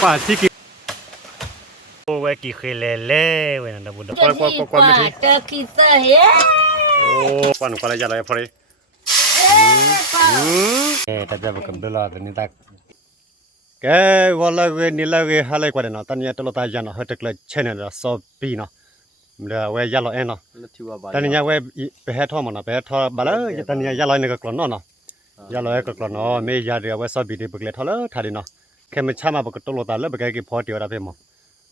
quả chi kỳ ô vậy kỳ khơi lè lè vậy là buồn đó qua mấy thứ cho khi ta hết ô qua lại giờ lại phải taจะไปcầm đô la thì ta cái gọi là cáiนี่là cái hai cái đóตอนนี้ตัวตาจันเนาะเขาจะเกิดเช่นนั้นสอบปีเนาะเดี๋ยวเว้ยยาลอยเนาะตอนนี้เว้ยไปหาท่อมันเนาะไปหาท่อบาเลยตอนนี้ยาลอยนี่ก็กลอนเนาะยาลอยก็กลอนเนาะไม่ยาเดียวเว้ยสอบปีเดียวไปเกิดท่อเลยท่าดีเนาะแค่ไม่ช้ามาไปก็ตัวตาเลยไปแค่พอเดียวได้เพิ่มมั้ง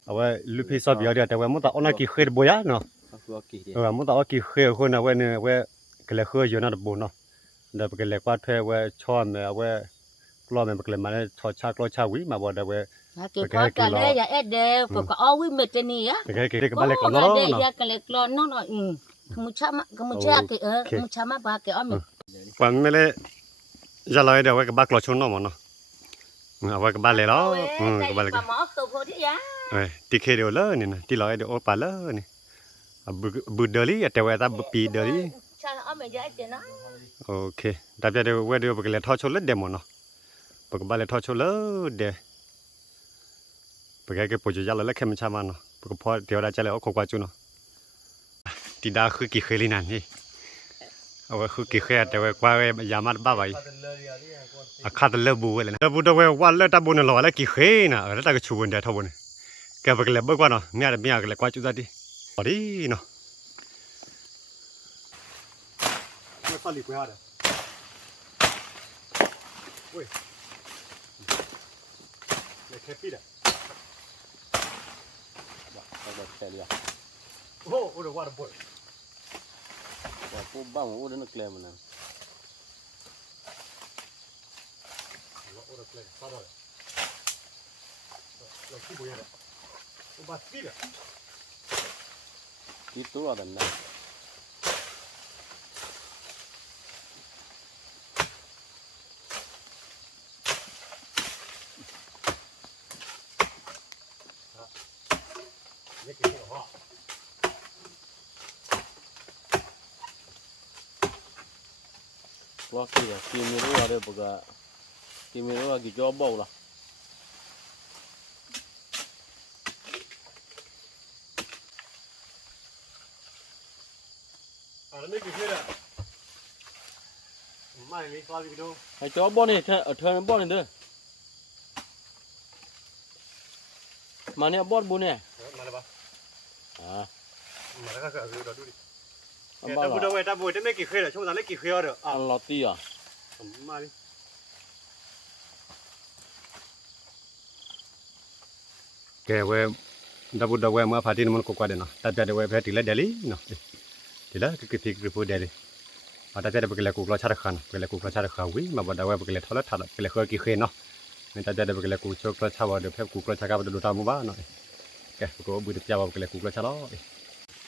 เอาไว้ลูกพี่สอบเดียวแต่เว้ยมุ่งแต่อันนั้นกี่เคยบ่อยเนาะมุ่งแต่ว่ากี่เคยคนน่ะเว้ยเนี่ยเว้ยก็เลยเคยอยู่นั่นบุญเนาะเดี๋ยวไปก็เลยกวาดเพื่อเว้ยช้อนเว้ยกล้อมันไปเลยมาเนี่ยชอชากล้อชาวิมาบ่ได้เว้ยcái con cả đây là ế đều của có ôi mệt trên này á cái ba lệ còn nó đây ra cái lệ còn nó nói không cha cái không cha mà ba cái ôm mình còn mấy lệ giờ lại đều cái ba lọ chôn nó mà nóเอาcái ba lệ đó cái ba lệ tí khi đều lớn này nè tí lại đều ốp lớn này bự đờ lýแต่ว่าta bự đờ lý ok tại vì đều cái lệ thọ chôn lớn đẹp mà nó cái ba lệ thọ chôn lớn đẹpไปแค่ปวดจะยัดแล้วแค่มันชามันเนาะพอเดี๋ยวได้จะแล้วขวาจุนเนาะตีดาคือกี่เคยลีนั่นนี่เอาไว้คือกี่เคยแต่ว่ากว่าไว้ยามัดบ้าไว้อาคาตเลือบบูเลยนะเลือบูตัวไว้วันเลือตาบุญหล่อแล้วกี่เคยนะแล้วตาก็ชูบนเดียวทบุญแกไปกันเลยเบิกว่าเนาะเมียกันเลยกว่าจุดดีพอดีเนาะไม่ฟังหลีกไว้ฮะเด้อเว้ยเลยแค่ปีเด้อoh udah water boy wah aku bang udah ngeklaim mana udah klaim sabar lagi boy ada obat tidak itu ada nah wah kia kimiru ada juga kimiru lagi coba lah ada ni kira mai ni kalau gitu hay coba nih ở thơ bot này thôi mana bot bu nih mana ba mana kakak udah dulu ta buổi tới mấy kỳ khơi rồi, chúng ta lấy kỳ khơi được. Ăn lọt ti à? Mai đi. Cái quê, ta buổi đầu quê mà phát đi nó cũng qua đây nó, ta bây giờ quê phải đi lấy Delhi, nó, đi lấy cái thịt cái phụ Delhi. Và ta bây giờ phải lấy cục lo chả được khăn, phải lấy cục lo chả được khâu quý, mà bây giờ quê phải lấy tháo lát tháo, phải lấy khơi kỳ khơi nó. Nên ta bây giờ phải lấy cục cho lo chả vào được, phải cục lo chả vào được đồ tao mua bán nó. Cái cục buổi tiếp theo phải lấy cục lo chả đó.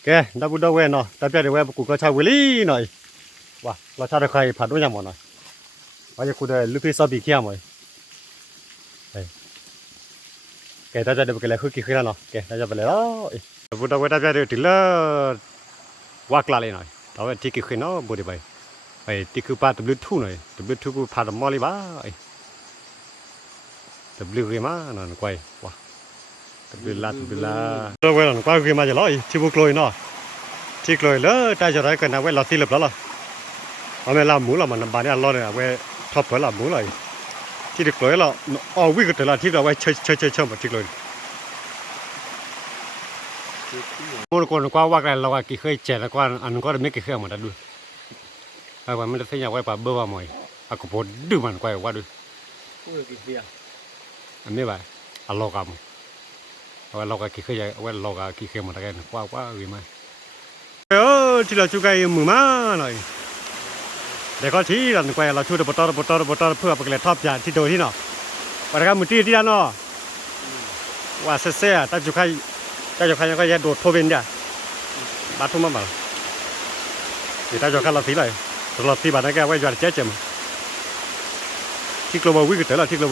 cái đã bút đầu quen nó ta biết được quen cụ có chào với lý này wow là chào được khai phạt đối nhau mà nói bây giờ cụ đây lúc khi sau bị kia rồi cái ta được cái này khứ kỳ khứ nó cái ta được cái đó bút đầu quen ta biết được thì là quát lại này đó là chỉ kỳ khứ nó bút được vậy vậy thì cứ ba tập lướt thu này tập lướt thu cứ phạt được mò đi bá tập lướt cái má nó quay wow bila tôi quên là qua cái mà giờ nói chỉ buộc lôi nó chỉ lôi lỡ ta giờ đấy cái nào quên là tiêu lập đó là ở đây làm muỗng là mình bán đi ăn lo này quên thọp phải làm muỗng này chỉ được lôi là ở quý cái là chỉ là quên chơi mà chỉ lôi mỗi con qua cái là cái khơi chè là qua ăn có được mấy cái khơi mà đã đuôi ai qua mình thấy nhà quay bà bơ vào mồi à có bốn đứa mình quay qua đuôi anh biết vậy ăn lo cầmว่าเราก็ขี้เว่าเราก็ขี้หมดแล้วกันว่าวิมาที่เราช่วยมือมาหน่อยเดี๋ยวก็ที่เราไปเราช่วยปตอเพื่อไปเลยทอดยาที่โดยที่เนาะวันนี้มือที่นั่นเนาะว่าเสียแต่จุกใครยังก็จะโดดโทเวนเดียบาดทุ่มมาบ้างเดี๋ยวจุกใครเราตีเลยเราตีบาดนั่นแกไว้ยอดเจ๊เจมที่กลัววิ่งเต๋อเราที่กลัว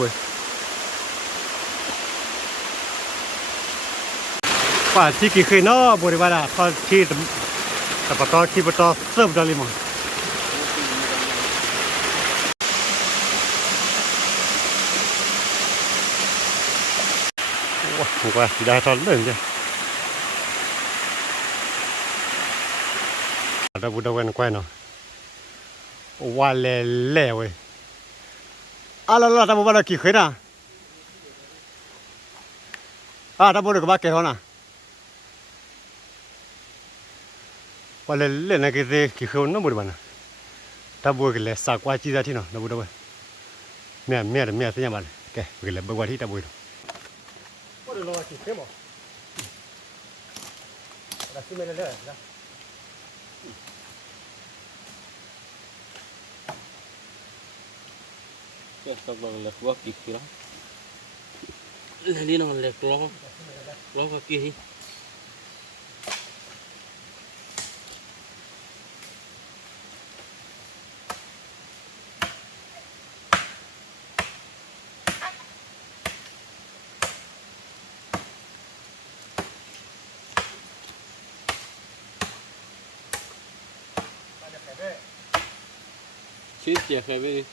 ว่าที่กี่เคยเนาะบริวารอ่ะเขาที่แต่ปตอที่ปตอเสิร์ฟได้เลยมั้ง không qua chỉ đã thon lên chứ đâu bút đâu quen nó qua lẹ lẹ vậy là tao muốn kỳ khơi nè tao muốn được cái bát kẹo nè qua lẹ lẹ này cái gì kỳ khơi nó muốn được mà tao muốn cái lẹ sạc qua chi ra thế nào tao muốn đâu vậy mẹ thế nhà bạn cái lẹ bơ qua thì tao muốn được có được lo kỳ khơi mà là xin mẹ lẹ lẹ cái tao bằng lẹt quá kịp lắm lên đi nó lẹt lo vào kia đi chết chè khai với đi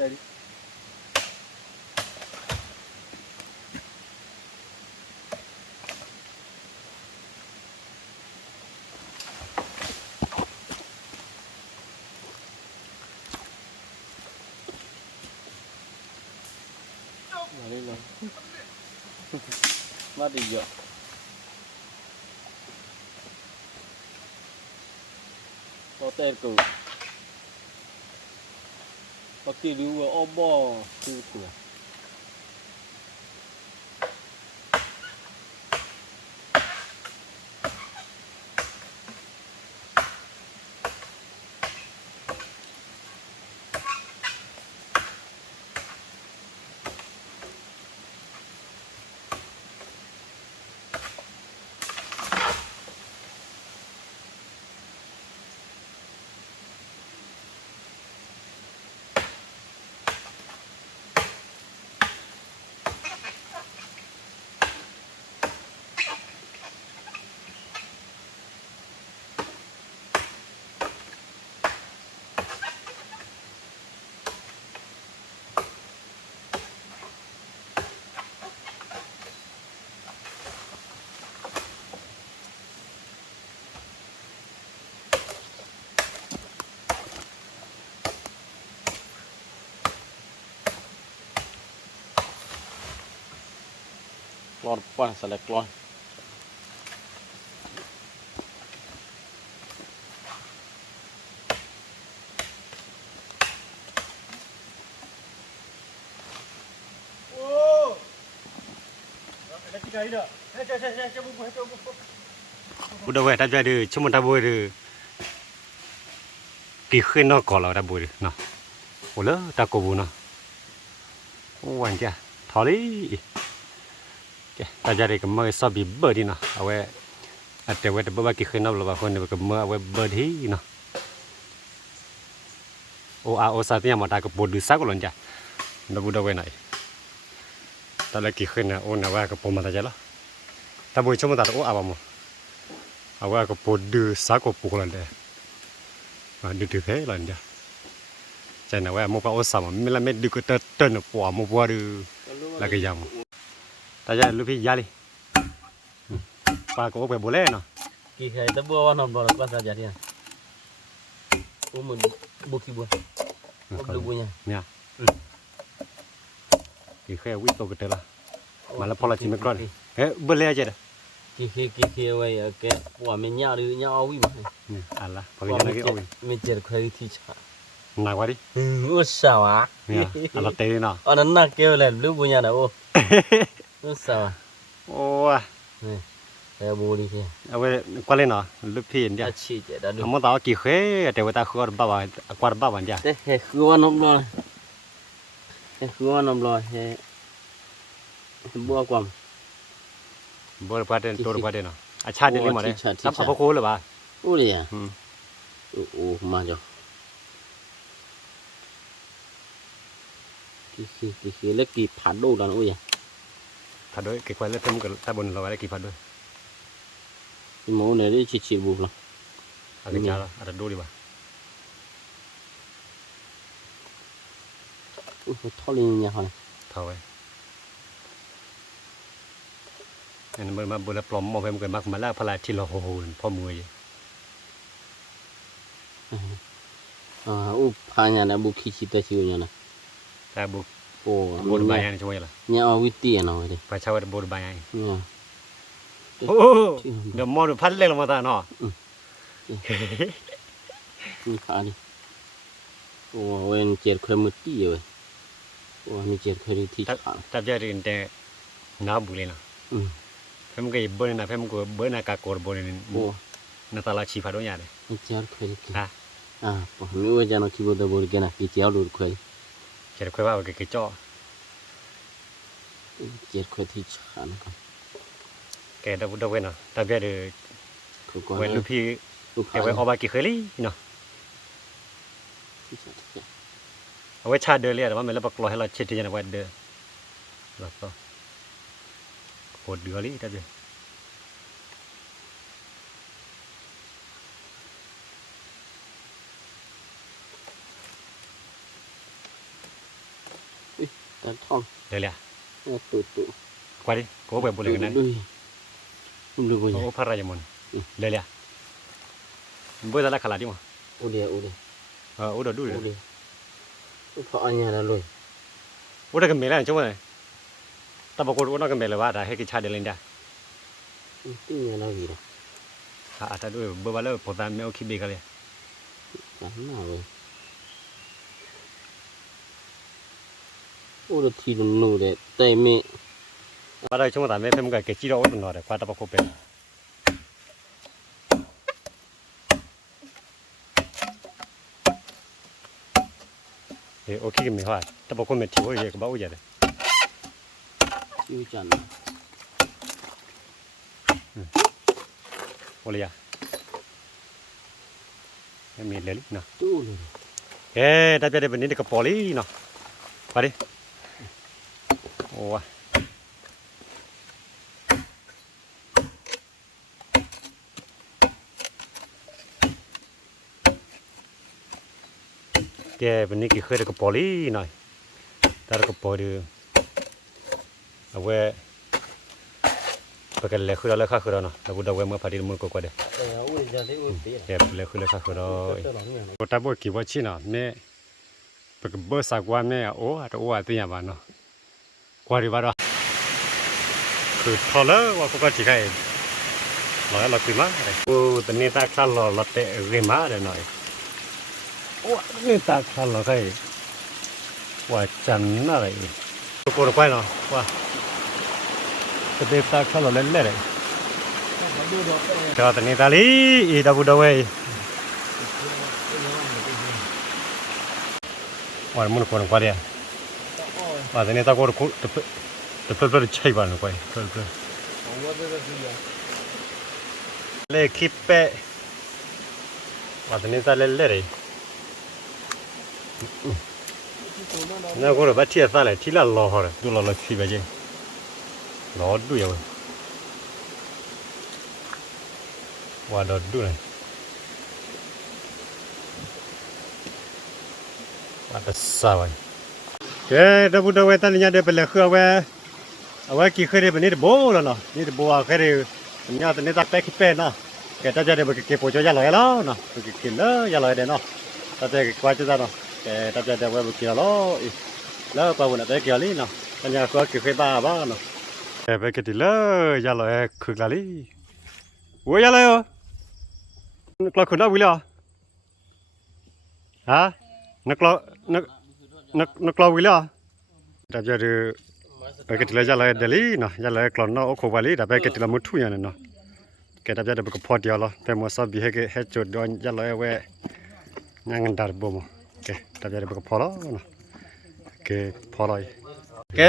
đây đi đây là mắt đi giờ có tên cử có kỳ lưu ở bò từ tuổi lọt qua sẽ lệch lọt bút đâu vậy tao chơi được chứ mình tao bôi được kỳ khơi nó có là tao bôi được nào ủa lỡ tao có bùn nào ô anh kia thò đi tao chơi được cái mơ sao bị bơ đi nào à vậy à để vậy bơ kỳ khơi nó là con được cái mơ vậy bơ đi nào ô sao thế mà tao có bôi được sao còn chả nó bút đâu vậy này tao lấy kỳ khơi này ô nào vậy cái bông mà tao chơi đó tao bôi cho mình tao à mà vậy cái bôi được sao có bôi lần đấy mà được thế lần chả chạy nào vậy một cái ô sao mà mình làm mấy được cái tên nó quả một quả được là cái dòng ta ra lúc phi ra đi ba có phải bố lẽ nào kỳ hay ta bua non bò qua ra jadi à mình bua kỳ bua bua bua nha nha kỳ khai quýt tôi cái là mà là pola chim con bữa lẽ chứ kỳ vậy cái quả mình nhau đi nhau quý mà là phải cái này cái mình chỉ khai thì chả nào qua đi ủa sao à là tê nào nó nãy kêu là lúc bua nha đâu ủa sao à ô theo bố đi kìa vậy qua lên nào lúc phi đi chị đã được không tao kỳ khai để người ta khơi qua ba bạn thế khơi nôm rồi khơi nôm rồi bua quầm bữa qua đến tôi qua đến nào อาชาเดลิมาเลยซับขับโค้หรือเปล่า โอ้เลยอ่ะโอ้มาจ้ะกี่เล็กกี่ผัดดูดันโอ้ย ผัดด้วยกี่ควายเล็กเพิ่มกับตาบนเราไว้กี่ผัดด้วย หมูเนี่ยได้ชิบุกละ อะไรจ้าละอะไรดูดีป่ะ โอ้ทอดเลยเนี่ยเขา เท่าไว้อันนั้นมาบุญละปลอมมองไปมันเกิดมากมาแล้วพลายที่เราโหพ่อมือ อุปาญานะบุคิชิตาชิวเนี่ยนะ แต่บุก โอ้ บูดบายนี่ช่วยละ เนี่ยเอาวิตีนะเว้ย ไปเช่าบูดบาย เนี่ย โอ้เดี๋ยวมอดูพัดเล็กลงมาตาเนาะ นี่ขาดิโอ้เว้นเจ็ดเคยมือตีเว้ยโอ้นี่เจ็ดเคยที่ขา ตับใจเรื่องแต่น้าบุเลยนะเพิ่มก็ยิ่งบ่นนะเพิ่มก็บ่นนะกากอร์บ่นนี่ โอ้ น่าตาลาชีฟ้าด้วยเนี่ย นี่เจ็ดเคยที่ ฮะ ผมไม่ว่าจะนอนคิดว่าจะบริการกี่เจ้าดูเคย เขียนคุยว่าก็คือจ่อ เจ็ดเคยที่ขานะครับ แกดับเว้นนะตับใจเดือ คือก็ เว้นลูกพี่ ลูก แกเว้นออกมากี่เคยลี่เนาะ ที่ขา เอาไว้ชาเดือดเลยแต่ว่าไม่รับประกอบให้เราเช็ดที่จะไว้เดือดแล้วก็ปวดเดือดลี่ตับใจ แต่ท่อง เดือดเลย ตุ่ กว่าดิกูแบบบุเลยกันนั้น ด้วยคุณดูบ่อย โอ้พระราชมนเดือดเลยบ่ได้ละขลาดดิมั้ง โอ้เดียโอ้เดีย โอ้เดือดดูเลย โอ้เดียเพราะอันนี้ละเลย โอ้ได้กันเมล่าจังวะแต่บอกว่ากันเมล่าว่าได้ให้กินชาเดือดเลยได้ ที่นี่ละวีละ แต่ด้วยบ่ว่าแล้วพอตามไม่เอาคิดเบกันเลย กันน่าเลยโอ้เราทีนู้นเลยแต่ไม่ ว่าได้ช่วงตามไม่เพิ่มกันเกจิโร่ตัวหน่อยแต่ควาตาปะโคเป็นโอเคกันไหมฮะตาปะโคเป็นที่ว่าเยอะก็บ้าเยอะเลย ชิวจัน โอเลียไม่มีเลยนะ ตู้เลย แต่จะได้เป็นนี่กับปอลี่เนาะไปดิโอ้ยแกเป็นนี่กี่เคยได้กับปอลี่หน่อยแต่กับปอดีเอาไว้ไปกันเลยคือเราเลิกข้าคือเราเนาะเราบุดเอาไว้เมื่อพอดีมือก็กว่าเด้ โอ้ยจันที่อุ้ยเตี้ย แกเลยคือเลิกข้าคือเรา ตัวหลังเนี่ย ก็ตาบอกี่ว่าชิเนาะแม่ไปกับเบอร์สักว่าแม่โอ้ตัวอ้วนตัวใหญ่บ้านเนาะกว่าดีบ้านเราคือพอแล้วว่าก็จะใครเราคุยมาอะไรโอ้ตอนนี้ตาข้าเราเตะเรียมาเดี๋ยวหน่อยโอ้นี่ตาข้าเราใครว่าจันอะไรตัวคนควายเนาะว่าตอนนี้ตาข้าเราเล่นเล่นเลยแต่ตอนนี้ตาลีอีดับบุดเอาไว้ว่ามันคนควายเดียว่าตอนนี้ตาคนแต่เพื่อนใช่บ้านควายเพื่อนเล่คิปเป้ว่าตอนนี้ตาเล่นเล่นเลยน่าก็รู้ว่าที่ตาเลยที่ละล้อเหรอดูล้อที่ไปจริงล้อดูยังว่าดอดูเลยว่าจะสาวดับบุดเอาไว้ตอนนี้เดี๋ยวไปเลยคือเอาไว้กี่เคยได้เป็นนี่โบแล้วเนาะนี่โบเคยได้เนี่ยตอนนี้ตักแป๊กคิปเป้เนาะแกจะได้ไปเก็บโปรเจกต์ยาลอยแล้วเนาะไปกินแล้วยาลอยเด้เนาะตัดแต่กว่าจะได้เนาะแกตัดแต่ไว้บุกินแล้วปะวันนั้นเกี่ยวลี่เนาะตอนนี้ก็เก็บบ้าเนาะไปกินเลยยาลอยคือกะลี่โอ้ยยาลอยนักลอคุณได้วิลล์ฮะนักลอวิลล์แต่จะดูไปกินเลยยาลอยเดลี่เนาะยาลอยกลอนเนาะโอโควาลีแต่ไปกินเลยมุดทุ่งยันเนาะแกแต่จะได้ไปกับพอดียวละแต่มัวซาบีให้จุดโดนยาลอยเว้ยยังเงินดาร์บมั้งแกแต่จะได้ไปกับพอแล้วเนาะแกพอเลยแก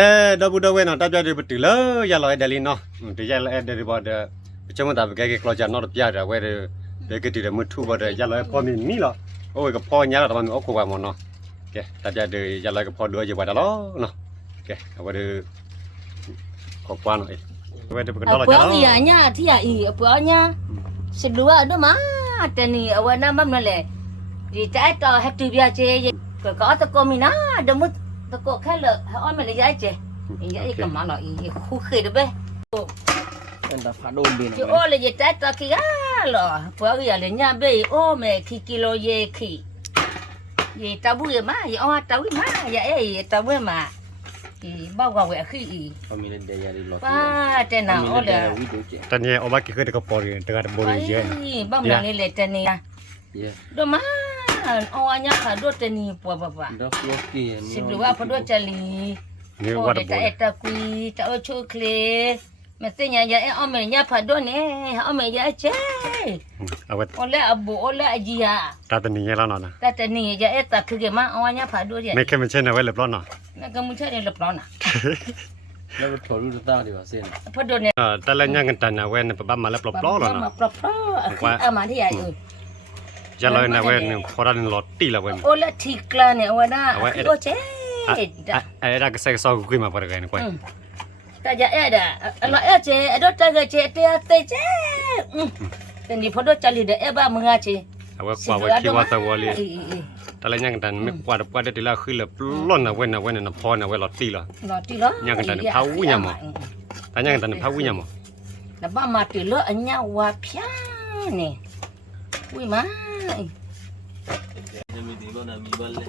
ดับบุดเอาไว้เนาะแต่จะได้ไปถึงเลยยาลอยเดลี่เนาะที่ยาลอยเดลี่บอดไป จะมันแต่แกก็กลัวจะนอนปีอะไรเว้ยเด็กที่เดี๋ยวมือทูบเดี๋ยวยันเลยพอมีหรอโอ้ยก็พอเนี้ยเราทำมันโอ้โหว่ามันเนาะแกแต่จะเดี๋ยวยันเลยก็พอด้วยจะไปได้แล้วเนาะแกเอาไปดูขอบคุณหน่อยเอาไปดูกัน เอา แล้ว เป จะ ล่า เนาะ เนี่ยเนี่ยที่อ่ะอีเปล่าเนี่ยสิบลัวด้วยมั้งแต่นี่เอาไว้น้ำมันนั่นแหละดีใจต่อแฮปปี้เบียร์เจก็ตะโกมีนะเดี๋ยวมึงตะโกแค่เลยให้อ้อมมันเลยย้ายเจย้ายก็มาหน่อยคู่เคยด้วยเบ้ เป็นตาพาโดนบิน chứ ô là gì trái ta kia lò bữa giờ là nhà bê ô mẹ khi kilo ye khi gì tao bùi má gì ô tao bùi má vậy tao bùi mà thì bao gồm vậy khi เขามีเดียร์รอ ba trên nào ô là วิดีโอเจ ตอนนี้เอาไปกินก็พอดีแต่ก็บริเยอะ bao lần này là trên này เยอะ đồ má ô nhá phải đốt trên này bùa bùa ดอกล็อกกี้ xịt lúa phải đốt chân lì นี่ ô ว่า để จะบริ ta quy ta ô chua kle mà tên nhà vậy ô mẹ nhà phải đốt nè ô mẹ vậy chứ เอาไป ô là bố ô là gì à ตาตอนนี้แล้วเนาะ ta trên này vậy ta cứ cái má ô nhá phải đốt vậy ไม่แค่มันเช่นเอาไว้เรียบร้อยเนาะ 那个木车的老板呐， แล้วถอดรูปตาดีกว่าเส้น พอโดนเนี่ย แต่แล้วยังกันตันเอาไว้ในปั๊มมาแล้วปลอบๆแล้ว มา เนาะ ปลอกๆมาที่ใหญ่ จะเลยนะเว้ยพอได้รถตีแล้วเว้ย โอ้ละทีกลาเนี่ยว่าน่ะโอ้เจ๊ ไอ้ได้ก็ใส่ซองกุยมาพอได้กันกว่า แต่จะเอ็ดอ่ะอะไรเอ็ดเจ๊ดอกตะเกเจ๊เตะเตะเจ๊แต่นี่พอดจลิเดเอบ้ามึงอ่ะเจ๊ เอาไว้กว่าไว้คิดว่าตะวันเลยแต่แล้วยังกันตันไม่กว่าได้ทีละคือเลยล้นนะเว้ยนะเว้ยนะพอนะเว้ยรถตีแล้ว รอตีล้อ ยังกันตันเผาวิ่งมั้งแต่ยังกันตันเผาวิ่งมั้ง แล้วบ้ามาตีล้ออันเนี้ยว่าพิ้งนี่อุ้ยมา จะมีดีบ้างนะมีบ้างเลย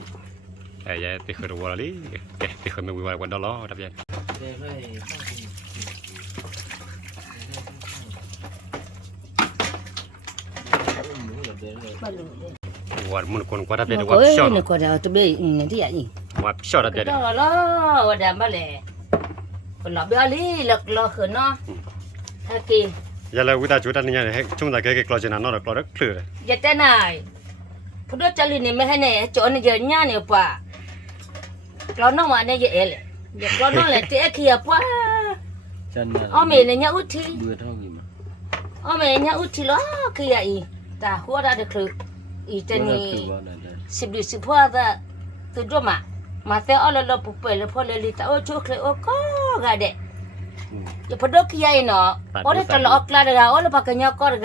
ไอ้ยัยติดหัวเลยติดหัวไม่วิ่งวันดอลลาร์ดับยัย ได้ไหม วันมันคนกว่าดับยัย โอ้ วับ ย ช็อต นี่ก็เดี๋ยวตัวเบ้ที่ใหญ่ วับช็อตดับยัย đó là ở đàm ba lệ còn nó béo lý lực lo khởi nó hay kì อย่าเลยวิตาจุดนี้เนี่ยให้ช่วงตะเกียกกลอจนาโน่กลอรักคลื่น giờ thế này phụ nữ trả lời này mấy này chỗ này giờ nhà này pa lo nó mà này giờ giờ lo nó là thế kia pa จันนะ ở mẹ này nhà út thì เบื่อเท่ากี่มา ở mẹ nhà út thì lo kia ý ta hoa ra được khử ý trên คือ này ว่านั่นเลย xịt đi xịt hoa ra từ đó mà thế ở là phụ bể là phụ là li ta ô chỗ khử ô có gà đấy giờ phụ nữ kia nó ở đây ta lo ra được ở đây bà cái nhà có được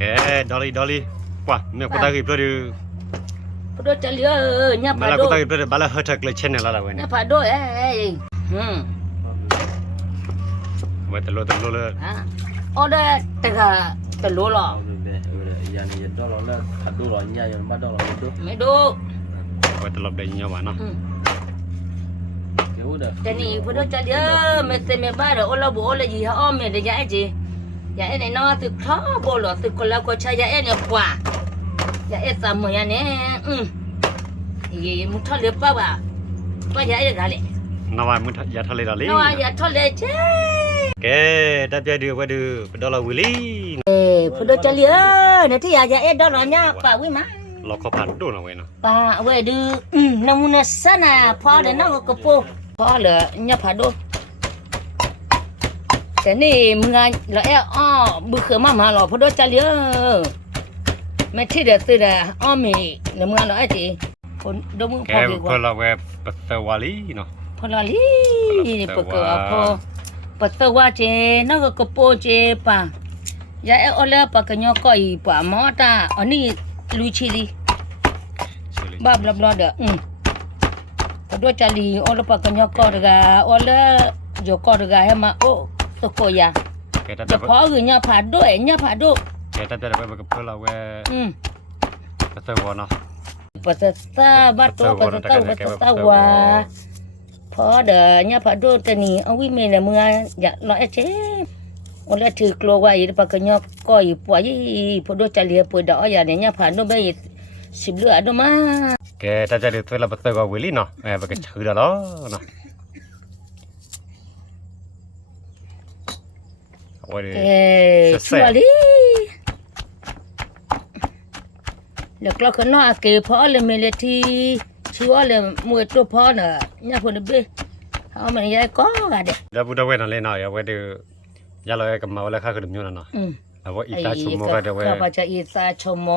เอ้ดอลลี่ว่าเมื่อกูตะกี้เปลือย phụ nữ trả lời nhà เมื่อ bà กู đôi ตะกี้เปลือยบ้าละเฮทักเลยเช่นอะไรเว้ย nhà bà đôi ấy เว้ยตะลุเลย ở đây ta lúa เอา lò ดูเลยยันยันดอลลาร์แล้วขัดดูหล่อเนี่ยยันบ้าดอลลาร์ดู mấy đô เว้ยตะลุได้ยังวะเนาะ เดี๋ยวเด้อ cái này phụ nữ trả lời mẹ tên mẹ ba rồi ô là bố ô là gì hả ôm mẹ để dạy gì dạy này nó từ khó bố lọ từ con lao con trai dạy này quả dạy tầm mười này gì muốn thoát liệp ba bà ba dạy được gà lệ นาวามึงอย่าทะเลดอลลี่ nó giờ thoát lệ chứ แกดับยัยดูว่าดูดอลลาร์วิลลี่ phụ nữ trả lời này thì dạy đó là nha bà quý má เราเขาผ่านดูนะเว้ยเนาะ bà về đưa namuna sana phó để nó có po phó là nhà phá đô cái này mừng là bữa khởi mà lò phó đô trả liếc mẹ thích được từ là mì là mừng là gì phó đô mừng แก phó gì คน quá ละเว้ยปัตตาวาลีเนาะ phó là lý bữa khởi phó bữa tao qua chế nó có po chế pa ya ở là pa cái nhau coi pa mà ta ở đây lui chi đi ba bla bla đó Kedua cali orang pakai nyokor ga, orang jokor ga hema oh toko ya. แกดับ จะพอคือเนี่ยผ่าด้วยเนี่ยผ่าด้วย แกดับยัยไปกับเพื่อนเราเว้ยปัตตาวาเนาะ ปัตตาบัตโตปัตตาปัตตาวาพอเด้อเนี่ยผ่าด้วยแต่นี่เอาวิเมนเมื่ออยากน้อยเจ๊โอ้แล้วถือกลัวไว้ปากnyokก็อีป่วยพอด้วยจะเลียป่วยดอกอย่างเนี่ยผ่าด้วยไม่สิบเลือดด้วยมา แกดับยัยตัวละปัตตาวาวิลลี่เนาะไปกับชื่อแล้วเนาะโอ้ย ชัวร์แล้วก็ขนมเกพอเลยมีเลยที่ชัวร์เลยมวยตัวพอเนี่ยเนี่ยคนเบ้เอามันยายก็กันเด็ก ดับบุดเว้ยนั่นเลยเนาะอย่าเว้ยดู ยาเราก็มาแล้วข้าก็ดื่มอยู่นั่นเนาะแล้วว่าอีตาชมก็เดี๋ยว ก็จะอีตาชม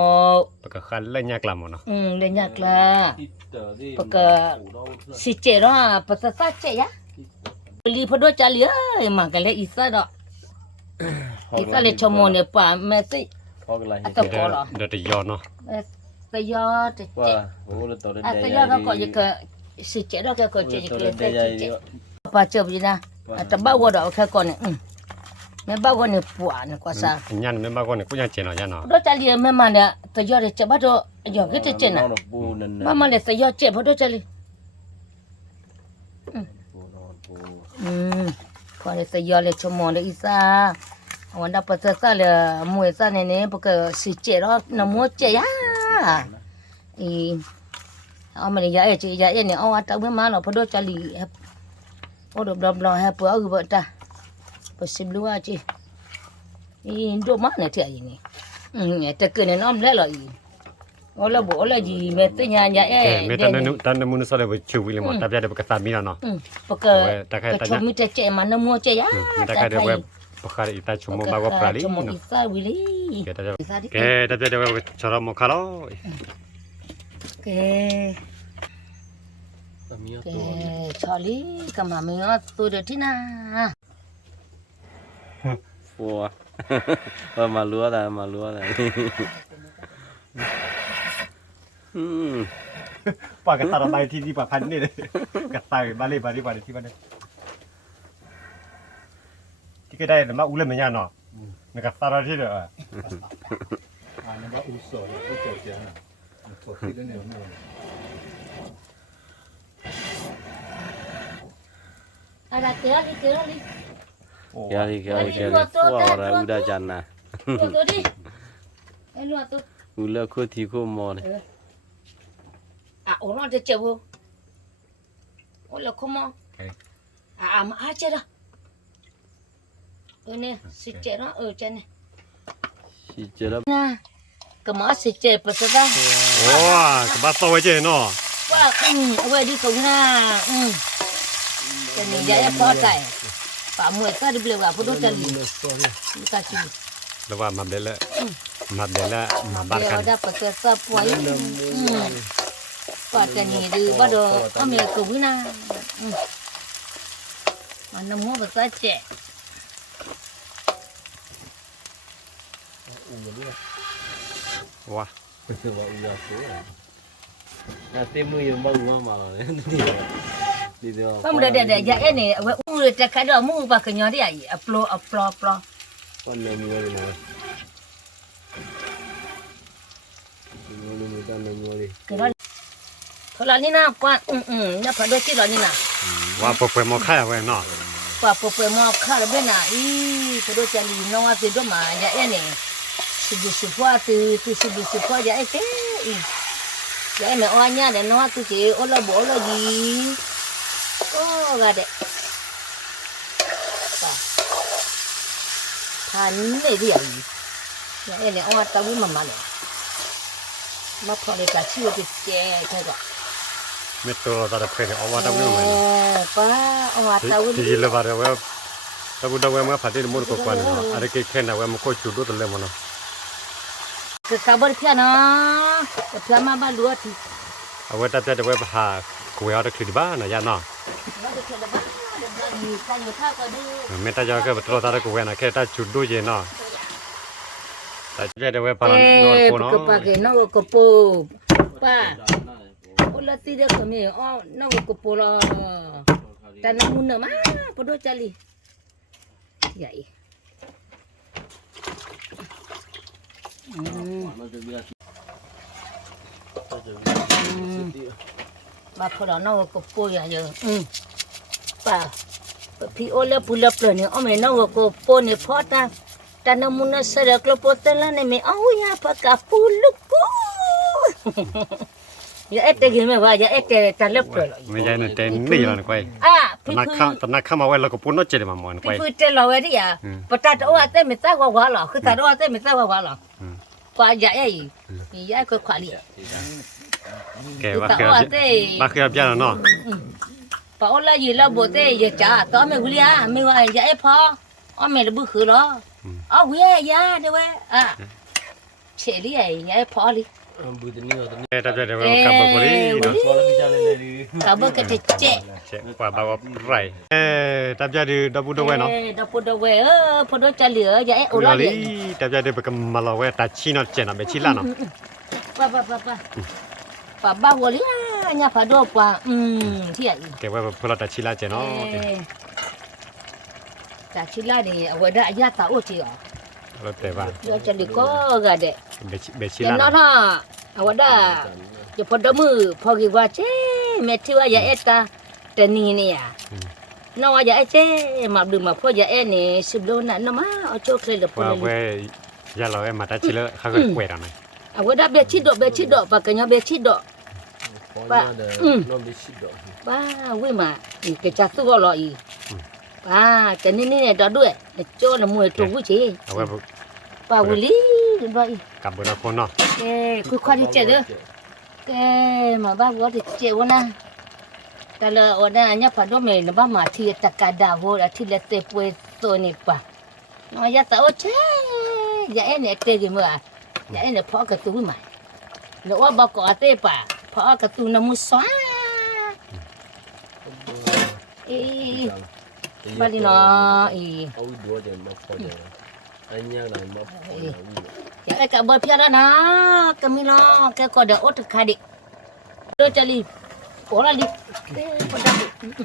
ปกคันเล่นยากลำเนาะ เล่นยากละปกสิเจรอปะตาเจยะลีพอดจาลีเอ้ยมากันเลยอีตาดอกอีตาเลยชมเนี่ยป่าแม่สิตะโกเหรอ เดี๋ยวจะย้อนเนาะ ตะยอตะเจตะยอก็จะก็สิเจรอก็จะก็เลยเจป่าเจบนะแต่บ้าว่าดอกแค่ก่อนเนี่ยแม่บ้าว่าเนี่ยปวดเนี่ยกว่าซะ ยันไม่มากกว่าเนี่ยกูยังเจนเนาะยันเนาะ ดอกจาลีแม่มาเนี่ยตะยอจะบ้าดอกยอก็จะเจนะมาเนี่ยตะยอเจพอดจาลีก็เลยตะยอเลยชมเลยอีซาวันนั้นปัสสาวะเลยมวยซาเนี่ยปกสิเจรอน้ำมัวเจยะอีเอามาเลยยาเจยาเนี่ยเอาตะเมื่อมาเราพอดจาลีพอดบลให้เปื่อยบ่ตาpossibleว่าจีอีโดมาเนี่ยเที่ยนี่เนี่ยตะเกินน้อมแล้วล่ะอีโอละบ่โอละจีเมตญาญาเมตตันมุนสเลยชิวิลมอตับยาเดบกตามีเนาะ ปกก็ชมมิเจมันน้ำมัวเจยะ มีตาใครเดี๋ยวปกติอีตาชมมากกว่าปลาลี ชมอีซาวิลีแกตับยาเดี๋ยวชอบมอคาร์ลแกชอลี่กำมามีอ่ะตัวเดียวที่น่ะฟัวมาลัวละปากกระตาระบายที่ป่าพันนี่เลยกระตายบาลีที่บ้านเนี่ยที่ก็ได้มาอุ้มเลยไม่ยากเนาะในกระตาระที่เด้อนั่นก็อุศโนะอุเจียนะตัวที่เล่นเนี่ยไม่อะไรเจอลิ Kali fuara udah jana. Tuh di. Lu tuh. Ula ko thi ko mo ne. Orang ada cebu. Ola komo. Ma aja dah. Ini si cera cene. Si cera. Nah. Kemas si cera peserta. Wah, kebaso aja no. Wah, awak di kau na. Ini jaya pakai. Pak Muai ka dia beli apa tu kali. Kasih. Lepas mabdela. Mabarkan. Dia dapat peserta puai. Pada ni dia pada ambil ke guna. Mana mau bersaja. Wah. Betul udah tu. Nanti mu yang baru malah ni. Kamu dah ya ni, udah cakap dah mu pakai nyari ai, upload. Mana ni ni. Kalau ni nak kuat, nak pada si lah ni nak. Wah, apa mau kaya we no. Apa mau kah lebih nak, pada cari nawa tu dah mah ya ni. Sebuah tu ya ke. Ya ni orangnya dan nawa tu je, olah lagi. Oh, gak ada. Tanah dia ni. Ya, ini orang tahu mana ni. Maka dia kasih tu cek juga. Metro tak ada pernah awak tahu mana. Pak, orang tahu ni. Di lebar awak. Tahu dah awak mah pasti mur kau kuan. Ada keken awak mah kau cudu tu le mana. Kabar kiana. Pertama balu tu. Awak tak ada awak bah. Kau ada kelibah na ya no. Meta jaga betul tak ada kau nak kita cudu je no. Tak ada awak paran nor kono. Pakai nor kopo. Pa. Olah tidak kami. Oh, nor kopo lah. Tanah muna mah. Podo cali. Ya. Mà có đó nó có bôi à giờ bà phi ô lê bùi lấp rồi nè ông mày nó có bôi nè phót ta nó muốn nó sẽ được lấp bôi tên là này mày ôi ya bà cả bùi lúc cô giờ ép cái gì mày vào giờ ép cái ta lấp rồiไม่ใช่เนี่ยเต็นนี่มันquay ตอนนักข้ามาไว้แล้วก็ปุ่นน้อยเจ็ดมาหมอนquay พี่เจเราไว้ดิอ่ะปะตาโอ้เต้ไม่ตาว่าหรอคือตาโอ้เต้ไม่ตาว่าหรอกว่าใหญ่ใหญ่ก็ขวาลีแกว่าคือเบี้ยเนาะ Pak ola ye la bote ye cha to me gulia me wa ya e pho อ๋อแม่ระบุคือเหรออ๋อเว้ยยาเด้อเว้ยอ่ะเฉลี่ยไงพอลิ Buat ni atau ni. ตับใจเดี๋ยวกับเบอร์พอดีเนาะ Soalan bicara lagi. กะเบกะจะเจ๊ เช็คว่าบ่าวไรตับใจเดี๋ยวดับบุดเอาไว้เนาะ ดอกปุดเว้ยพอดจะเหลืออย่าไอ้โอ อุ ลา ลา เล ลี ย ตับใจเดี๋ยวไปกับมาลาเว้ตัดชีนอตเจนอะเบชิลาเนาะ ป่าบ้าวลิเนี่ยพาดอป่าที่ไอ้ เก็บไว้เพื่อตัดชีลาเจนเนาะ แต่ชิลานี่เอาไว้ได้ยาตาโอจิอ๋อ เราแต่ว่า เดี๋ยวจะดีก็กะเด เบชิ ยัน ลา นอนะเอาไว้ได้จะพอดมือพอกี่ว่าเจ๊แม่ที่ว่าอย่าเอตาแต่นี่เนี่ยน้องว่าอย่าเอเจ๊มาดูมาพ่ออย่าเอนี่สิบโลน่ะน้องมาเอาโชคเลยละพอ ว่า เลย เว้ยาเราเอ็มมาตัดชีเลเขาก็เวทอะไร เอาไว้ได้เบชิดอกปากกันยาเบชิดอก Pokoknya ada non besi dok. ป้าวิ่งมาอีกจะสู้ก็รออีป้าแต่นี่เนี่ยดอด้วยโจ้ละมวยตัววิ่งเจ๊ เอาไว้ ป้าวิลี่รออี กับเบอร์คนเนาะ แกคุยความที่เจ๊เด้อแกมาบ้านว่าที่เจ๊วะนะแต่ละวันนั้นเนี่ยพอดเมนบ้ามาที่ตะกาดาวอาทิตย์ละเตปวยตัวนี่ป่ะน้อยตาโอเช่ยาเอ็นเนี่ยเตกิมัวยาเอ็นเนี่ยพ่อกระตุ้นใหม่แล้วว่าบอกก่อเตป่ะพ่อกระตุ้นน้ำมุสวาbali no Au dua je mak pada. Hanya lah mak pada. ya ka ber piara na kami no ke ko da ot khadi do chali ora li pada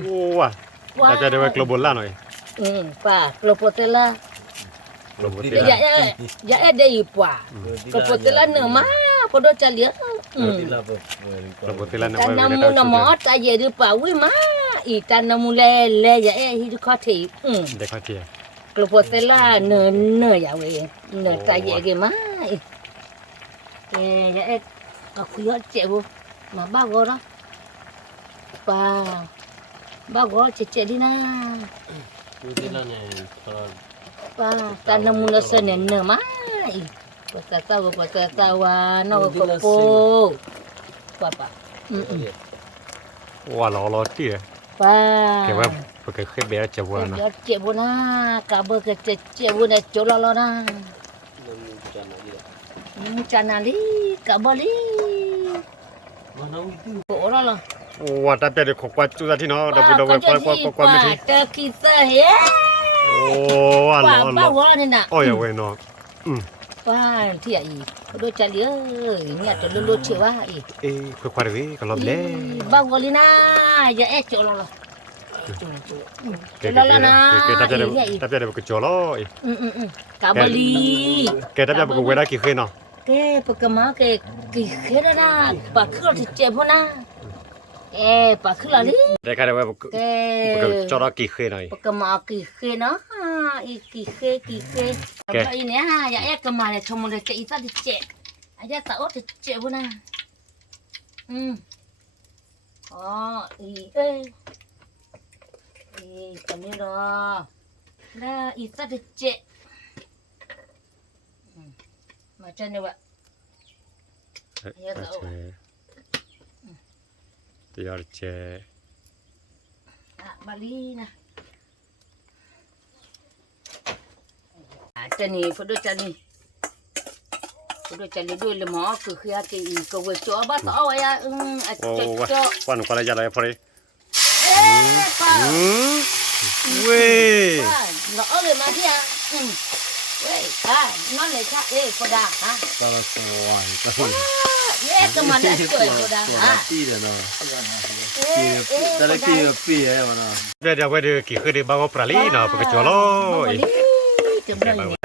โอ้ว่ะตับใจเดี๋ยวไว้กลบอลล่าหน่อย pa klopotela กลบอล ya de ipwa klopotela ne ma podo chali Tidak apa. กลบอลล่าหน่อย tanamu na mo ta ye ri pa wi ma i tanamu le ya hi kho thi เด็กเขาเทีย klopotela ne ya we ne ta ye ge ma ya ka khu yo che bu ma ba go đó pa ba go che đi na Itulah ni kalau pa tanamu na se ne ma patata wa no ko po pa pa ว่าเราเตี้ย pa เก็บไว้เพื่อเคยเบียร์จะวัวนะ yo che bu na ka ba ke che bu na cho lo na macam chana li ka ba li mana itu. ko ora lo ว่าตับใจเดี๋ยวขวาจุดที่เนาะดับบุดเอาไว้ควาไม่ที ta kita he โอ้ว่าเรา ba go ni na โอ้ยเว้ยเนาะ pa ti ai do chali ơi nya to lo che wa ai เอ้ควาเว้ยก็รอบเล่ ba go li na ya cho lo lo เกตับใจเดี๋ยวก็จ่อล้อ ka ba li เกตับใจก็เวลากี่เคยเนาะ ke pakama ke ki khera na pa khlo ti che bona pa khla li ได้ค่ะเดี๋ยวว่า ke จ่อล้อกี่เคยหน่อย pakama ki khe na ki khe ba ini ha ya kama le chomo le che ita ti che aja ta o ti che bona kami lo la ita ti che macam ni wa ตีอาร์เจ Bali na. Tani fodo tani. Fodo tani dua lemo ke khia ke ko we cho ba to ya cho. ว่าหนูก็เลยจะอะไรพอดี Pa. เว้ย Lo ole ma dia. Wei, nó lại cha foda ha. Kalau semua itu. Ke mana tu foda ha. Tidak no. Tadi kira pi mana. เดี๋ยวว่าดูกี่เคยได้บ้างปลาลีเนาะปกติจ่อล้อ Bali.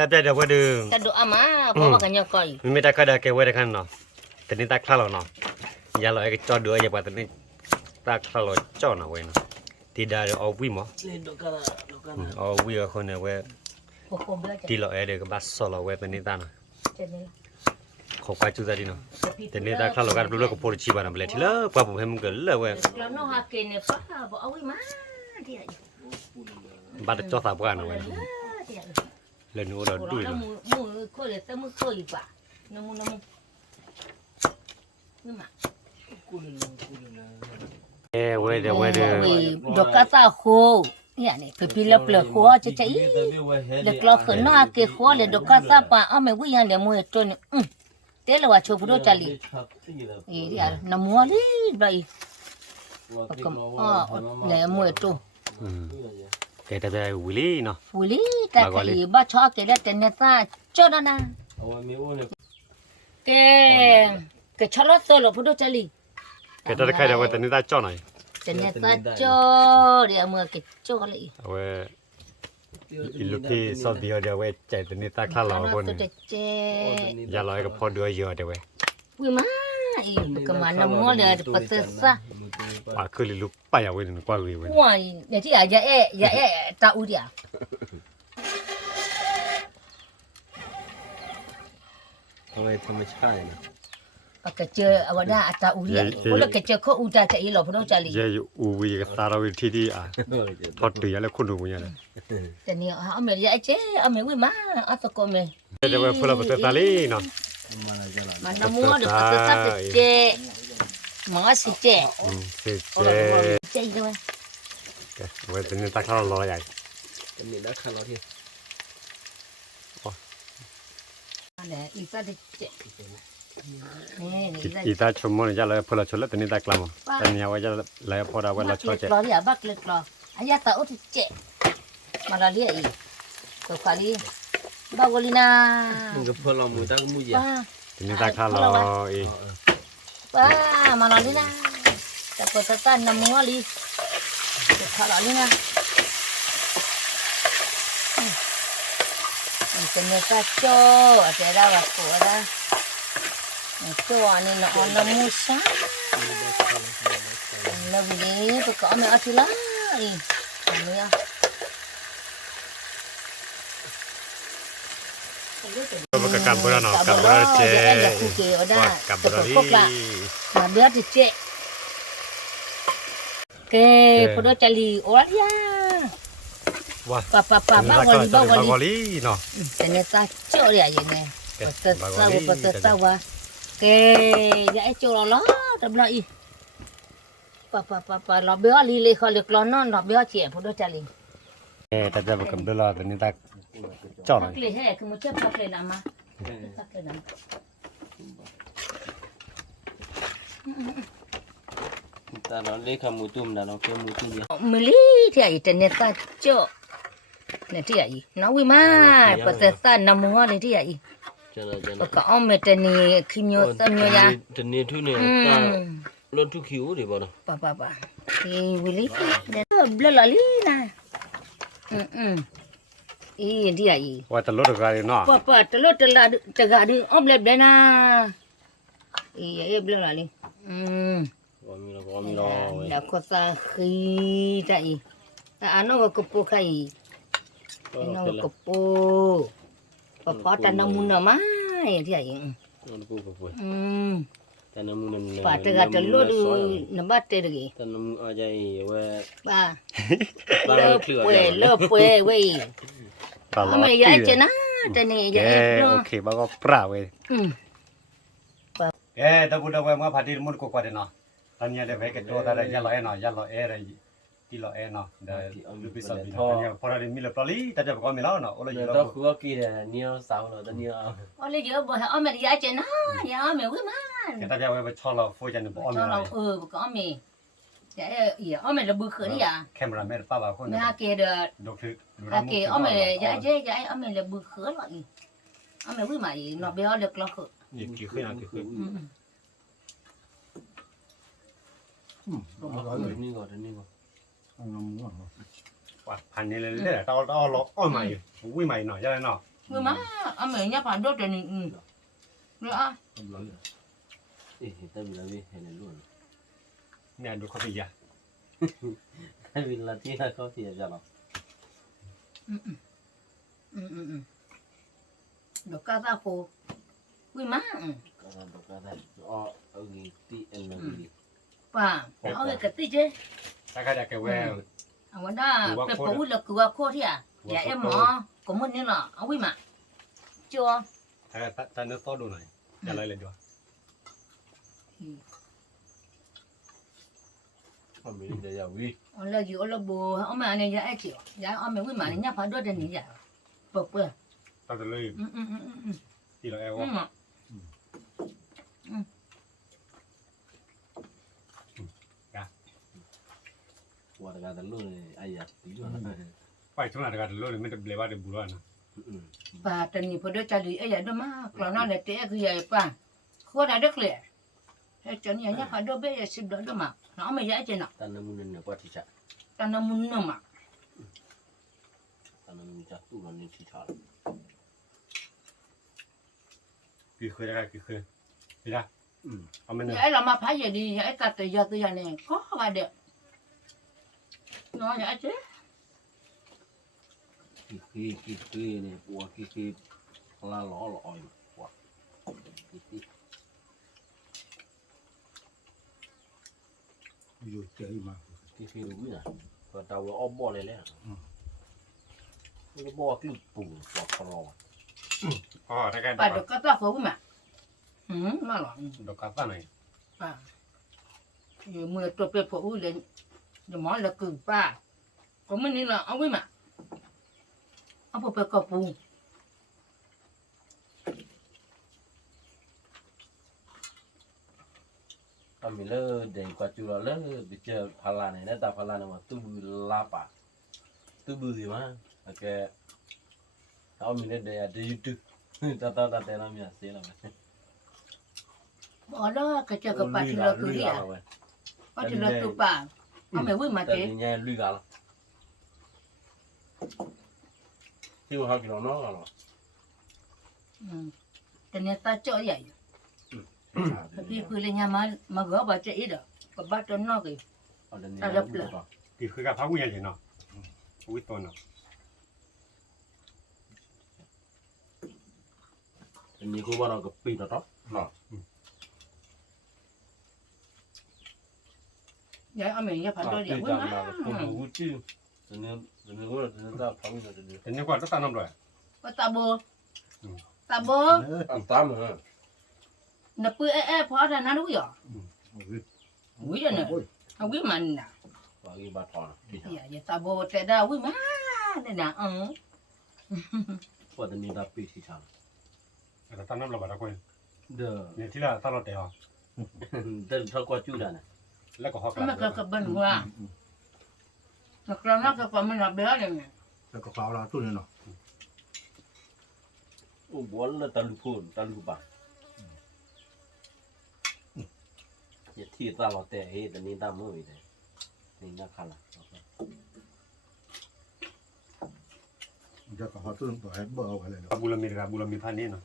เดี๋ยวว่าดู Ta doa ma, bawa kan nyokoi. ไม่ได้ก็ได้แค่เว้ยได้กันเนาะแต่นี่ตาคลาเราเนาะอย่าเราไอ้จ่อดูอย่าว่าแต่นี่ตาคลาเราจ่อเนาะเว้ยที่ได้เอาวิ่งมั้ง Dokara. เอาวิ่งคนเนี่ยเว้ย Pokok belajar. ที่เราเด็กบัสสเราเว้ยแต่นี่ตาเนาะ Jadi. ขอบคุณจุดนี้เนาะแต่นี่ตาคลาเราการดูแลกับโพลิชีบานะเบลทีละป้าผมให้มึงกันเลยเว้ย Kalau no hakin ni pa, bawa awi ma dia. บัดจ่อสาบกันเว้ย Dia. เลยนู้เราดู Orang เนาะ mu ko le tamu ko pa. Namu. Ni ma. เว้ยเดี๋ยวเว้ยเดี๋ยว Dok kata ho. ya ne pe pi le ple kho che che le klo kho na ke kho le do ka sa pa a me wi ya le mo to ne te lo wa cho pro cha li ya na mo li bai kam le mo to ကဲတပြဲဝီလီနော် fuli ta kai ba cho ke le te ne ta cho na na ke cho lo to lo pro cha li ကဲတတခိုင်တယ်ဝဲတနေတာကြောက်နိုင် te ne ta cho de mo ke cho le ဝဲဒီလူကေစောဒီရတဲ့ဝဲကျတဲ့နေတာခလာဘောနေ che ရလာကဖော်တော့ရတယ်ဝဲ wi ma i ke mana mo le pa sa ပါကလေးလူပိုင်ရဝဲနေကွာဝဲဝဲ 哇，你这呀大屋的啊， ทำไมธรรมชาตินะ 把个这我那大屋的，我那个这可屋大这一老婆都这里， ရေဦးဝီကသာရဝီတီတီအာထော်တူရလဲခွန်းတူဝင်ရတယ် 这里啊没呀这啊没为嘛啊这个没， တဲ့ဝဲဖလာပတ်တာလေးနော် มาละจ้ะละ 嘛那么的把这啥子这，嘛是这， စစ်ကျဲ 这一个， ကဲဝဲတနေတာခလာလောရ จะมีนักขับรถที่ 那一啥的这，哎，你在 ဤသားချုံမရလဲဖလာချလဲတနေတာကလာမတနေဝဲရလဲဖော်တာဝဲလာချောကျ 老的把个老，哎呀大屋的这，嘛老的一，都快哩，把我哩呐， มึงก็พอเรามือตั้งมือเยอะ 啊。 တနေတာခလာအေး Wah, mana ni lah. Dapat tekan 6 kali. Kalau ni lah. Kena kacau. Ada dah aku ada. Itu ni nak ana musa. Lebih ni tu kau ambil hati lah. Ini ya. Baka kabura no, kabura che. Kabura li. Nah, biar dicek. Oke, podo cali orang ya. Wah. Papa bagoli no. Ternyata cok dia je ni. Pesawa. Oke, ya cok lah, tak belah i. Papa, lah biar li kalau kelonon, lah biar cek podo cali. Ta ja baka bela ni tak chao này. Pakai he, kamu cek pakai nama. Pakai nama. แต่เราเรียกคำมูตุ้มนะเราเกี่ยวมูตุ้มเยอะ Meli dia ternyata cok. Ni dia i. Nawi mah, pasal nama ni dia i. จะเราจะ Paka om ni kimio tanyo ya. จะเนี่ยทุเนี่ยก็รถทุกคิวเดี๋ยวบอกนะ Papa. Willy. Dia belalali nah. Dia i. Wa ta lo ga ni no. Papa telur tegak di om lep dana. Iya belalali. ก็มีรอ Dah kota khi tak i. Tak ano ko kepo kai. Ano kepo. Papa tanam muna mai dia i. มันพูดกับพูด Hmm. แต่น้ำมัน Pak tegak telur du nabate lagi. แต่น้ำอาจจะว่า Ba. บ้านเคลื่อน Lepue wei. Ta lo. Ame ya cena tani ya. Okay, ba ko pra we. Hmm. Ta bu da we ma phati mun ko kwa de no. Tan ya de we ke to ta ya lo e no, ya lo e re. Ki lo e no. Da lu pi sa bi no. Ya pora de mi le pali, ta ja ko mi lo no. O lo เดี๋ยว yo ต้อง lo. คุยกับกี่เนี่ยเนี่ยสาวเราตอนนี้ Oleh je bo ame ya cena ya ame we man. Ke ta ja we ba cho lo fo ja ni bo mi Kalau lo. ko ame. Ya ame le bu khur ya. Camera me pa ba ko Me no. ha ke de Dok thu. ha ke ame ya je ya ame le bu khur lo ni. Ame we mai no be le klo khur. Ni ki khu ya ki khu. นี่ก่อนนี่ก่อน Wa phan ni le le ta lo o mai. Wi mai no ya no. We ma ame nya pa do de ni. Ni a. เอ๊ะแต่เวลาเว้ยเห็นล้วน Ni do ko bi ya. แต่เวลาที่เขาเสียจะหรอ Do ka ta ko. We ma. ก็ได้อ๋อเอางี้ที่เอ็นเลย Pa. Ame ke ti je. Ta ka ja ke we. Awanda pe po le kuwa ko dia. Ya em mo. Ko mun ni la. Awi ma. Cho. Ta no to do này. Ya lai le do. Không biết để giàu đi. 我了有了不，我们那也爱吃，然后我们为嘛人家跑多的你家，不不， ตอนเลย 嗯， ที่เราแอล Qua được cái luôn ai giặt tí mà. ไปช่วงนั้นก็เลยไม่ได้เบลว่าเดือบุรุษนะ bà tần nhị跑多家里哎呀都嘛，老那来这个也办，喝来的了，哎，这你人家跑多别也吃不了嘛，那我们也吃呢， Ta nemu nên qua thị xã. 但那么弄嘛， Ta nemu chắc tu là nên thị xã. กี่เคยได้กี่เคยพี่จ้าเอาไม่เนี่ย 哎，老妈拍也的，哎，干的也这样呢，搞个的，那也吃， Khi này qua khi la lõ lọi qua. Rồi chơi mà. Khi đúng nè. Và tàu nó ôm bò lên đấy. Cái bò cái bùn hoặc lò. อ๋อถ้าแก 把这个大火嘛，那了。 ดอกกาต้าหน่อย à mưa tôi về phụ lên rồi món là cử ba có mấy nên là ông ấy mà ông phải phải cọp bùn Kami le dari kuacura le bicara pala này, neta pala nama tu lapa, tu budi mah, oke. Kami le dari ada YouTube, tata namanya sih namanya. bỏ đó cái chờ cái bà chỉ là cử đi à có chỉ là cử ba ông mày vui mà thế Tadinya lui gal. Siapa hak kita nol gal. cái này ta cho vậy khi cử lên nhà mà gỡ bà chạy đó có ba cho nó kì Ada Ta ni. lep lah. กี่เคยกับพระวิญญาณเนาะวิตนเนาะ Ini aku baru kepi dah. Nah. vậy ông mày nhà phải đôi vậy Tapi vui jangan mà aku lucu. Ini gua dah tahu dah dia. แต่เนี่ยกว่าต้องตามน้ำด้วย có ta bơ Ừ. ta bơ Tam ha. nè bự phó ra nó đúng rồi Ôi. vui rồi nè Ôi. ông biết mà nè Bagi baton. dạ vậy ta bơ chạy ra vui mà đây nè Buat ni tapi sih sam. แต่ตามน้ำเราแบบละคน Dah. เนี่ยที่เราตามเราเตะ Dan thau kuacu dah nah. แล้วก็ฮอก mà cái bên hoa mà cái nó cái phần mình là bé này nè Sao có pháo là tôi này nó. Oh, bola talu ba. Ya thi ta lo te he dan ni ta mo ide. Ni na khala. Giờ có họ tôi bỏ hết bờ phải là บุรมีกับบุรมีพันนี่เนาะ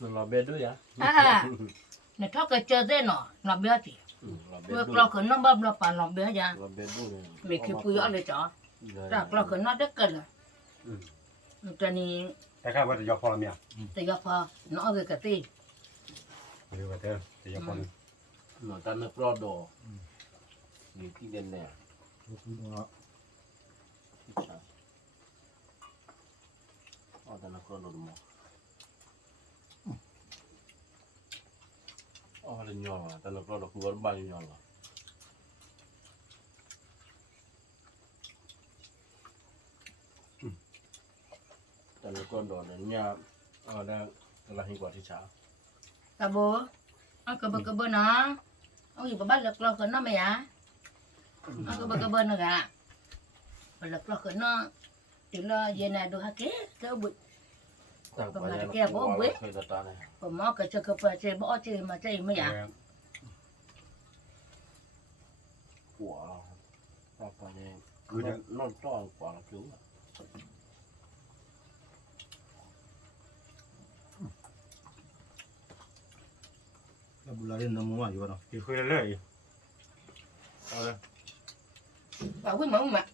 Nó lo be do ya. à nè thoát cái chơi thế nọ là bé chị Lo be vừa do. lo cái nó bơm lo pan lo bé ra Lo be do. mình khi pui ở đây chó ra lo cái nó đất cần rồi cho nên แต่ข้าว่าจะยอพอละเมีย từ giờ phò nó về cái gì หรือว่าจะยอพอ Nó ta nó pro do. Ni ki den ne. tôi cũng có Oh, ta nó pro do mo. Oh, le nyol, ta nó pro do ku ba nyol. Ta nó pro do nya ada lahir kuat thị ta bố ông cái bơ nó ông gì bắt lực lo cái nó mày à ông cái bơ nó gà lực lo cái nó thì lo về này đồ hạt cái bụi Tak Kau nak banyak kira apa, buat? Saya datang ni. còn mó cái chơi cái phải chơi bỏ chơi mà chơi mới à Wah. Apa ni? Cứ đó. Non tròn quả là chú. là bularin nó mua gì vào đâu. กี่เคยเรื่อยเอาเลย phải quý mẫu mà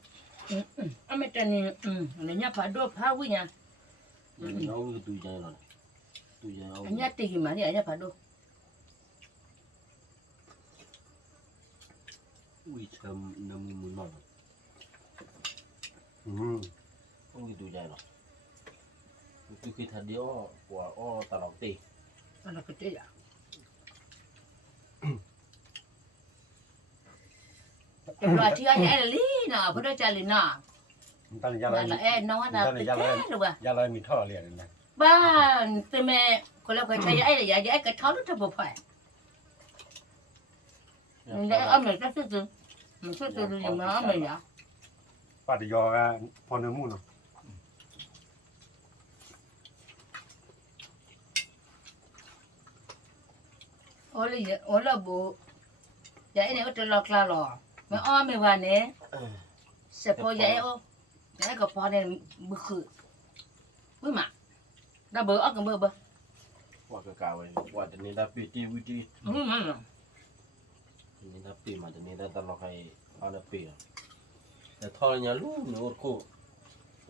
ông mấy tên này này nhá phải đốt phá quý nha Nấu cái tui chơi rồi. Tui chơi nấu. anh nhá tì mà đi anh nhá phải đốt Ui chấm nấm muốn ngon. อืม Không cái tui chơi rồi. Tui khi thật điếu quả o tà lọc tì. là cái chơi à rồi thì anh ấy lý nào bữa đó chơi lý nào ตอนนี้ยาเลย là em nói là cái luôn à ยาเลยมีท่อเรียนนะ ba từ mẹ còn là cái chơi ấy là giải cái tháo nó thật phải để âm này nó sẽ mình sẽ từ từ mà âm này nhá ปาติยอพอเนื้อมูเนาะ ôi là bố giải này có lọt la lò mà om mày vào nè sẽ có giải ô giải có phò này bự khử bự mà đã bự ốc còn bự bự ว่าก็กาวไว้ว่าจะนี่ได้ปีจีวิจีนี่ได้ปีมาจะนี่ได้ตลอดให้เอาได้ปีแต่ทอดเนี่ยลูกหนูคู่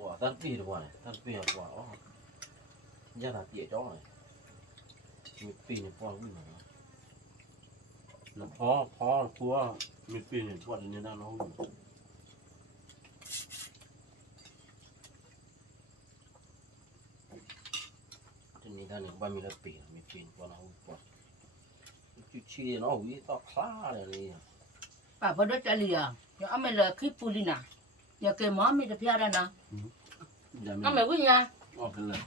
ว่าตั้งปีดีกว่าตั้งปีกว่าอ๋อย่าหน้าเตี้ยจ้อยมีปีเนี่ยป้อนวิ่งมาแล้วพอครัวมีปีเนี่ยป้อนนี่ได้น้องนี่ด้านหนึ่งบ้านมีละปีมีปีป้อนเอาป้อนชี้เนาะวิ่งต่อคล้าเลย bà phải đốt trả lìa giờ ông mày là khi puli nè giờ cái món mày được phía ra nè ông mày quý nha อ๋อเป็นเลย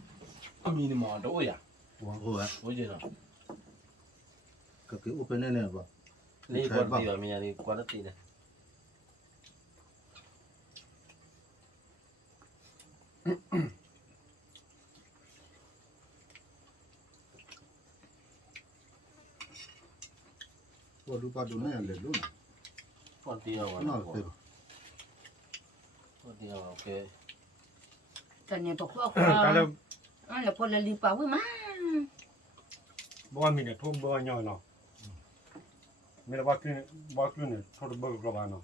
มีนี่หมอด้วยอ่ะ โอ้ย โอ้ยเนาะ ก็คืออุปนิสัยบ่ นี่กว่าตีอ่ะมีอะไรกว่าตีเนี่ย ว่าดูปลาดูนั่นเลยดูนะ กว่าตีอ่ะวะ น่าเสีย กว่าตีอ่ะโอเค cái này bọc qua แต่แล้ว qua là con là lì bảo với má บ่ว่ามีเนี่ยทุ่มบ่ว่าย่อยเนาะมีแต่ว่าคือเนี่ยทอดเบิกกระบาเนาะ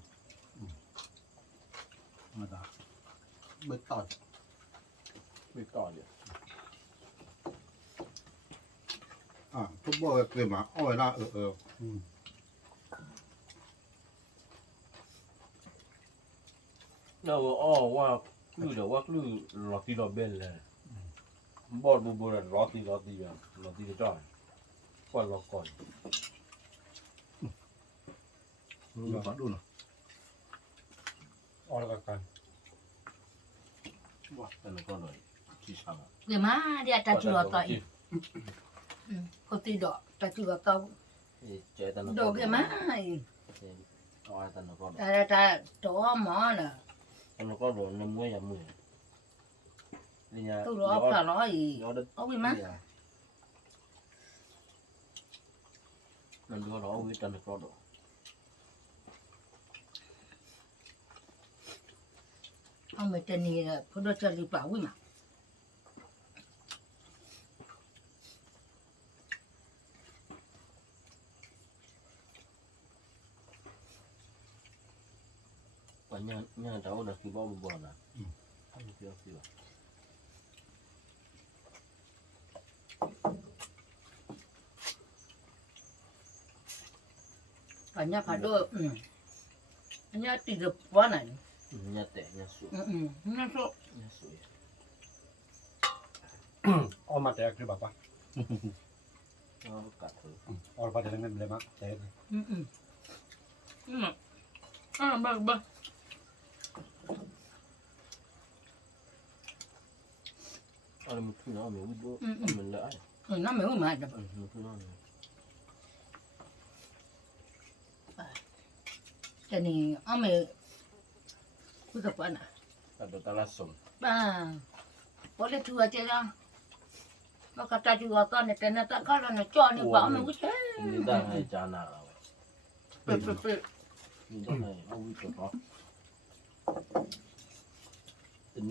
มาตาเบิดต่อ ไม่ต่อเดี๋ยว ทุกบ่ก็เกิดมาอ้อยละแล้วอ๋อว่าคือเดี๋ยวว่าคือลอตีลอเบลเลยบอดบูบูเลยลอตีอ่ะลอตีจะจ่อยก่อนลอก่อน ดูปลาดูนะ ออกกัน ว่าแต่ละก่อนเลยที่ชา cái má đi ta chưa tao có tí đỏ ta chưa tao เจ๊แต่ละ đồ cái má เอาแต่ละก่อน ta đó mỏ nè แต่ละก่อนโดนน้ำมือยามือนี่ย tôi đó là nó gì ยอด ông cái má นั่นดูเราเอาไว้แต่ละก่อน ông mày tên này là phải đốt trả lì bảo với mà วันนี้เจ้าดักที่บ้านบ่อนะทำเสียสิวะ phải nhá phải đôi nhá tí được quá này เนี่ยแต่เนี่ยสวย nhá số เนี่ยสวย ออกมาแต่คือแบบว่า เอากัดเถอะ ออกมาแต่ไม่เลยมั้งแต่ bơ เอาเลยมันขึ้นเอาเหมือนดูมันเลย nó mới mà được มันขึ้นเอา cái này ông mày cứ tập ăn à แต่ดูตลาดสม ba có lấy chùa chơi đó nó cả ta chùa con này tên nó ta có là nó cho nên bảo mình cứ thế นี่ได้ให้จานาเอา bự นี่ได้ให้เอาวิตัวเขา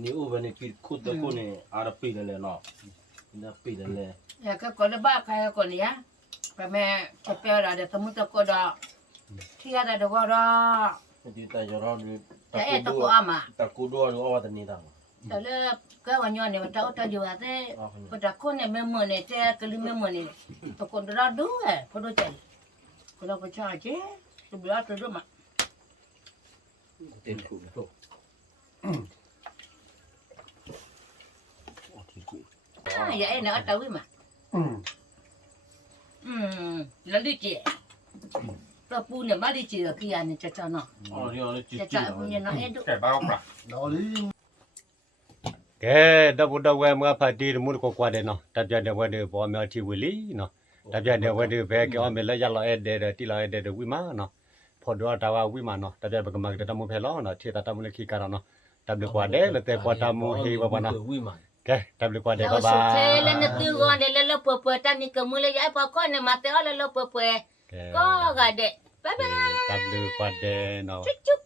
นิ้ววันนี้ปีคุดตะกุนี่อาร์ปีเลยเนาะนี่ปีเลย ya cái con nó ba cái con này á phải mẹ chụp bè là để tao muốn tao có đó thì ra được vào đó ที่ตายอดดู แต่ตะกูอามา ตะกูด้วยดูเอาแต่นี่ดัง แต่เลิกก็วันย้อนเนี่ยมันเจ้าตาอยู่ว่าแต่พอตะคนเนี่ยแม่เหมือนเนี่ยแต่ก็ลืมแม่เหมือนเนี่ยตะคนเราดูเอ้พอดูใจก็เราก็ชาเจ้ตัวเบี้ยตัวดูมา เต็มถูกถูก vậy ấy nữa tới mà อืม là đi chị ตะปูเนี่ยมาดิจีก็ขี้อันเนี่ยจะเนาะ အော်ဒီအောင်လေးကြည့် จะ ကြည့် ปูเนี่ยเนาะเอ็ด แก่บ้าปะ တော့လေ ကဲတပုတ်တော့ဝဲမဖတ်တီမှုကိုကွာတယ်နော်တပ်ပြတဲ့ဝဲတွေပေါ်မြောက်တီဝီလီနော်တပ်ပြတဲ့ဝဲတွေဘဲကြောမယ်လဲရလောအဲ့တဲ့တီလာအဲ့တဲ့ဝီမာနော်ဖော်တော့တာဝဝီမာနော်တပ်ပြပကမကတမှုဖဲလောနော်ထေတာတမှုလက်ခိကတော့နော်တပ်ပြကွာတယ်လက်တဲ့ကွာတမှုဟေးဘာနော် ဝိမာ ကဲတပ်ပြကွာတယ် เอา ဘာ สุ ဘာ เทเลยนะตื้อก่อนเดี๋ยวเราเปิดๆตอนนี้ก็มือเลยย้ายพอก่อนเนี่ยมาเตะแล้วเราเปิด ကဲ ๆก็กะเด็ดบ๊ายบาย တပ်ပြကွာတယ်နော် จุ๊บ